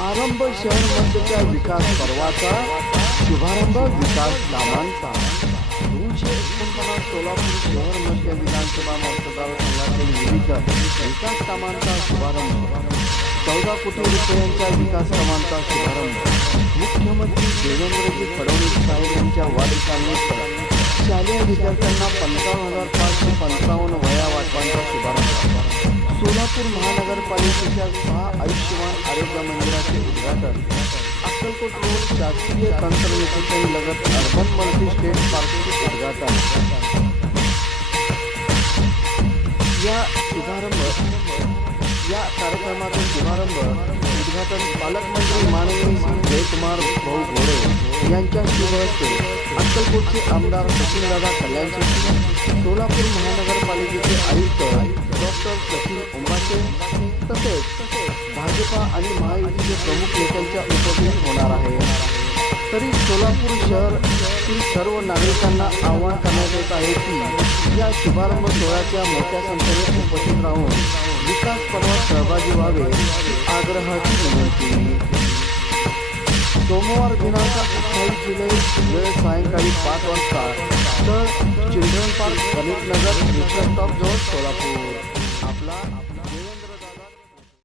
आरंभ शहर मध्यच्या विकास पर्वाचा शुभारंभ विकास कामांचा 249 सोलापूर शहर मध्य विधानसभा मतदारसंघातील विविध विकास कामांचा शुभारंभ 14 कोटी रुपयांच्या विकास कामांचा शुभारंभ मुख्यमंत्री देवेंद्रजी फडणवीस साहेब यांच्या वाढदिवसानिमित्त शालेय विद्यार्थ्यांना 55,555 वया वाटपांचा शुभारंभ सोलापूर महानगरपालिकेच्या 6 आयुष्यमान आरोग्य मंदिराचे उद्घाटन अक्कलकोट रोड शासकीय तंत्रनिकेतन लगत अर्बन मल्टी स्टेट पार्कचे उद्घाटन या कार्यक्रमाचा शुभारंभ उद्घाटन पालकमंत्री माननीय श्री जयकुमार भाऊ घोडे यांच्या शुभ हस्ते अक्कलकोटचे आमदार सचिनदादा कल्याणचे सोलापूर महानगरपालिकेचे आयुक्त डॉक्टर सचिन उंबाचे तसेच भाजपा आणि महायुतीचे प्रमुख नेत्यांच्या उपस्थितीत होणार आहे। तरी सोलापूर शहरातील सर्व नागरिकांना आवाहन करण्यात येत आहे की या शुभारंभ सोहळ्याच्या मोठ्या संख्येने उपस्थित राहून विकास पर्वात सहभागी व्हावे ही आग्रहाची विनंती। सोमवार दिनांक 28 जुलै वेळ सायंकाळी 5 वाजता तर चिल्ड्रन पार्क गणेश नगर रिक्षा स्टॉप जवळ सोलापूर। आपला